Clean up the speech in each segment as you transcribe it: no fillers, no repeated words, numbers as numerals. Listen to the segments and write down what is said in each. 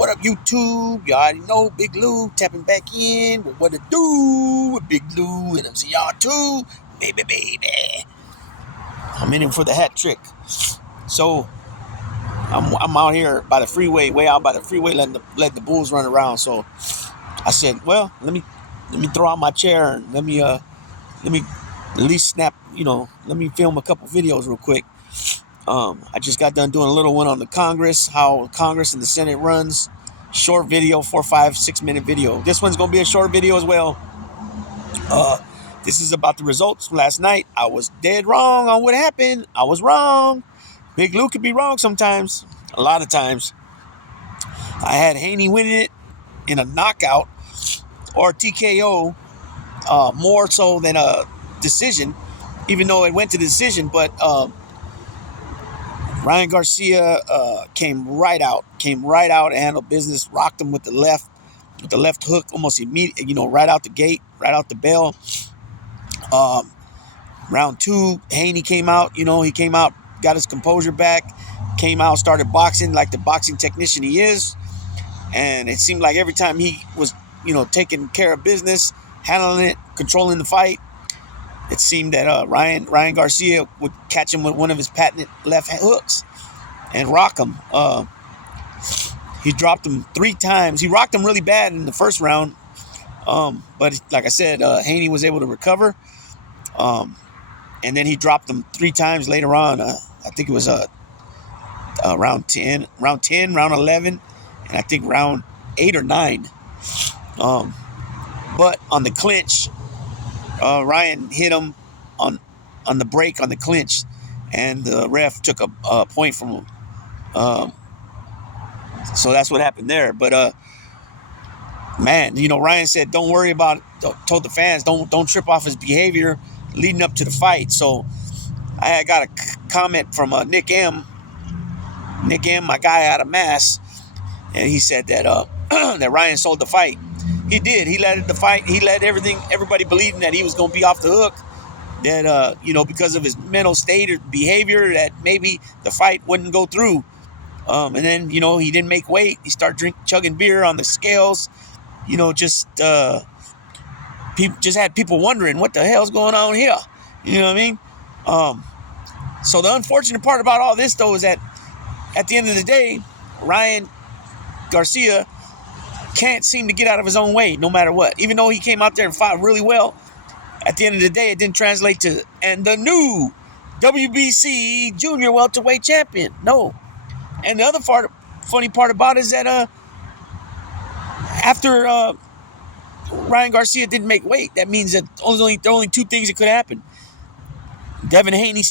What up, YouTube? You already know Big Lou tapping back in. But what to do with Big Lou and MCR2? Baby. I'm in for the hat trick. So I'm out here by the freeway, way out by the freeway, letting the bulls run around. So I said, well, let me throw out my chair and let me at least snap. Let me film a couple videos real quick. I just got done doing a little one on the Congress, how Congress and the Senate runs. Short video, 4, 5, 6 minute video. This one's gonna be a short video as well. This is about the results from last night. I was dead wrong on what happened. I was wrong. Big Lou could be wrong sometimes. A lot of times. I had Haney winning it in a knockout or TKO, more so than a decision, even though it went to decision. But Ryan Garcia came right out and handled business, rocked him with the left hook almost immediately, right out the gate, right out the bell. Round 2, Haney came out, he came out, got his composure back, came out, started boxing like the boxing technician he is. And it seemed like every time he was, taking care of business, handling it, controlling the fight, it seemed that Ryan Garcia would catch him with one of his patented left hooks and rock him. He dropped him 3 times. He rocked him really bad in the first round. But like I said, Haney was able to recover. And then he dropped him 3 times later on. I think it was round 10, round 11, and I think round 8 or 9. But on the clinch, Ryan hit him on the break on the clinch, and the ref took a point from him. So that's what happened there. But man, Ryan said, "Don't worry about it." Told the fans, "Don't trip off his behavior leading up to the fight." So I got a comment from Nick M, my guy out of Mass, and he said that that Ryan sold the fight. He did. He let the fight. He let everybody believing that he was going to be off the hook. That because of his mental state or behavior, that maybe the fight wouldn't go through. And then he didn't make weight. He started chugging beer on the scales. Just had people wondering what the hell's going on here. You know what I mean? So the unfortunate part about all this, though, is that at the end of the day, Ryan Garcia can't seem to get out of his own way no matter what. Even though he came out there and fought really well, at the end of the day, it didn't translate to and the new WBC junior welterweight champion. No. And the other funny part about it is that after Ryan Garcia didn't make weight, that means that there are only 2 things that could happen. Devin Haney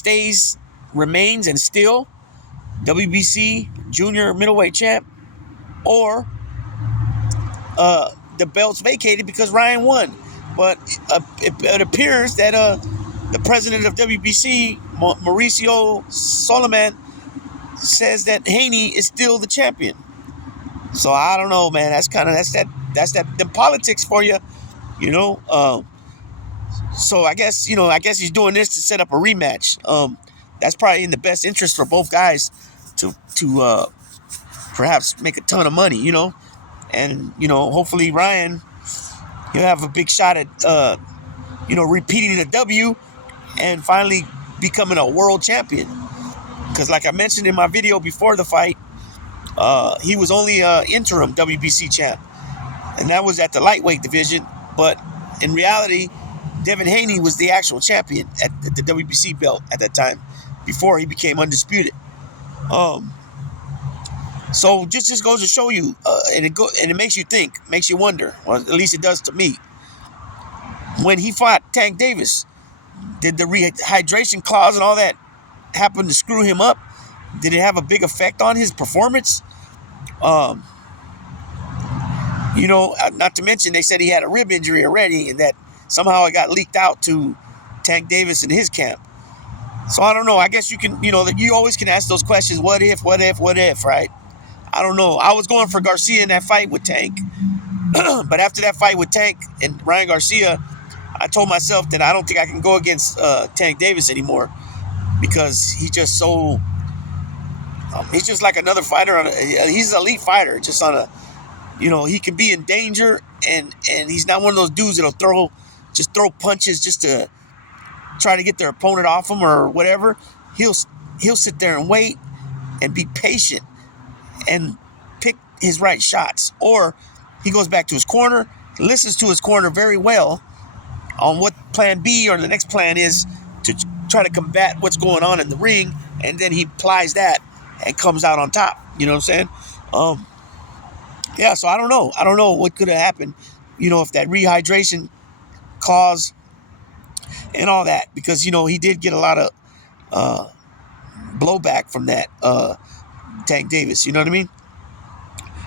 remains and still WBC junior middleweight champ, or the belt's vacated because Ryan won. But it appears that the president of WBC, Mauricio Solomon, says that Haney is still the champion. So I don't know, man. That's the politics for you, So I guess he's doing this to set up a rematch. That's probably in the best interest for both guys to perhaps make a ton of money, and hopefully Ryan, he'll have a big shot at repeating the W and finally becoming a world champion. Because like I mentioned in my video before the fight, he was only interim WBC champ, and that was at the lightweight division. But in reality, Devin Haney was the actual champion at the WBC belt at that time, before he became undisputed. So just goes to show you, and it makes you think, makes you wonder, or at least it does to me. When he fought Tank Davis, did the rehydration clause and all that happen to screw him up? Did it have a big effect on his performance? Not to mention they said he had a rib injury already, and that somehow it got leaked out to Tank Davis in his camp. So I don't know. I guess you can, you always can ask those questions. What if, right? I don't know. I was going for Garcia in that fight with Tank. But after that fight with Tank and Ryan Garcia, I told myself that I don't think I can go against Tank Davis anymore, because he's just so He's just like another fighter. He's an elite fighter. Just on a, he can be in danger, and he's not one of those dudes that'll throw punches just to try to get their opponent off him or whatever. He'll sit there and wait and be patient and pick his right shots. Or he goes back to his corner, listens to his corner very well on what plan B or the next plan is to try to combat what's going on in the ring, and then he applies that and comes out on top. You know what I'm saying? Yeah, so I don't know. I don't know what could have happened, if that rehydration caused and all that, because, he did get a lot of blowback from that, Tank Davis. You know what I mean?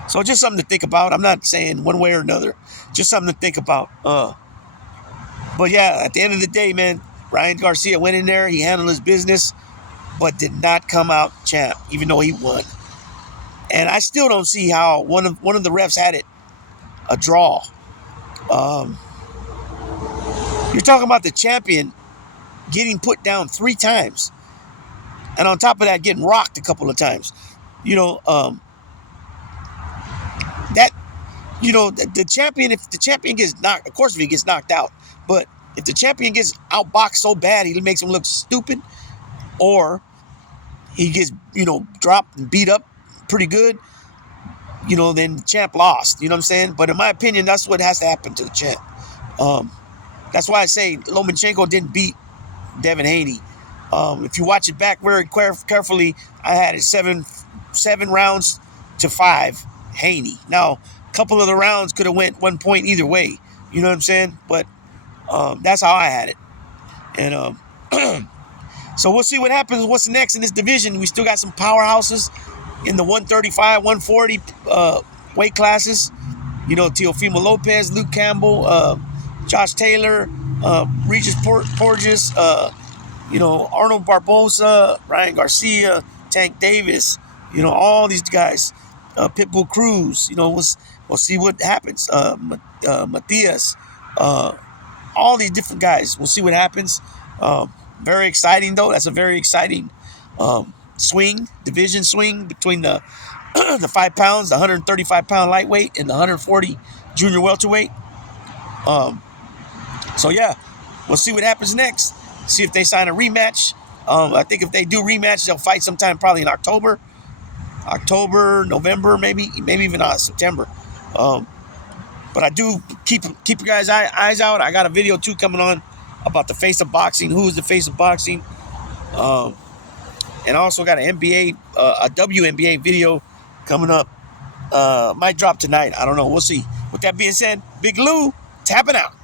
So just something to think about. I'm not saying one way or another. Just something to think about. But yeah, at the end of the day, man, Ryan Garcia went in there. He handled his business, but did not come out champ, even though he won. And I still don't see how one of the refs had it a draw. You're talking about the champion getting put down 3 times, and on top of that, getting rocked a couple of times. That the champion, if the champion gets knocked, of course, if he gets knocked out, but if the champion gets outboxed so bad he makes him look stupid, or he gets dropped and beat up pretty good, then the champ lost. You know what I'm saying? But in my opinion, that's what has to happen to the champ. That's why I say Lomachenko didn't beat Devin Haney. If you watch it back very carefully, I had it 7 rounds to 5 Haney. Now, a couple of the rounds could have went 1 point either way. You know what I'm saying? But that's how I had it. And so we'll see what happens. What's next in this division? We still got some powerhouses in the 135, 140 weight classes. Teofimo Lopez, Luke Campbell, Josh Taylor, Regis Porges, Arnold Barbosa, Ryan Garcia, Tank Davis, all these guys, Pitbull Cruz, we'll see what happens. Matias, all these different guys. We'll see what happens. Very exciting, though. That's a very exciting division swing between the the 5 pounds, the 135-pound lightweight, and the 140 junior welterweight. So yeah, we'll see what happens next. See if they sign a rematch. I think if they do rematch, they'll fight sometime probably in October, November, maybe even September. But I do keep you guys' eyes out. I got a video too coming on about the face of boxing. Who is the face of boxing? And I also got an NBA, a WNBA video coming up. Might drop tonight. I don't know. We'll see. With that being said, Big Lou tapping out.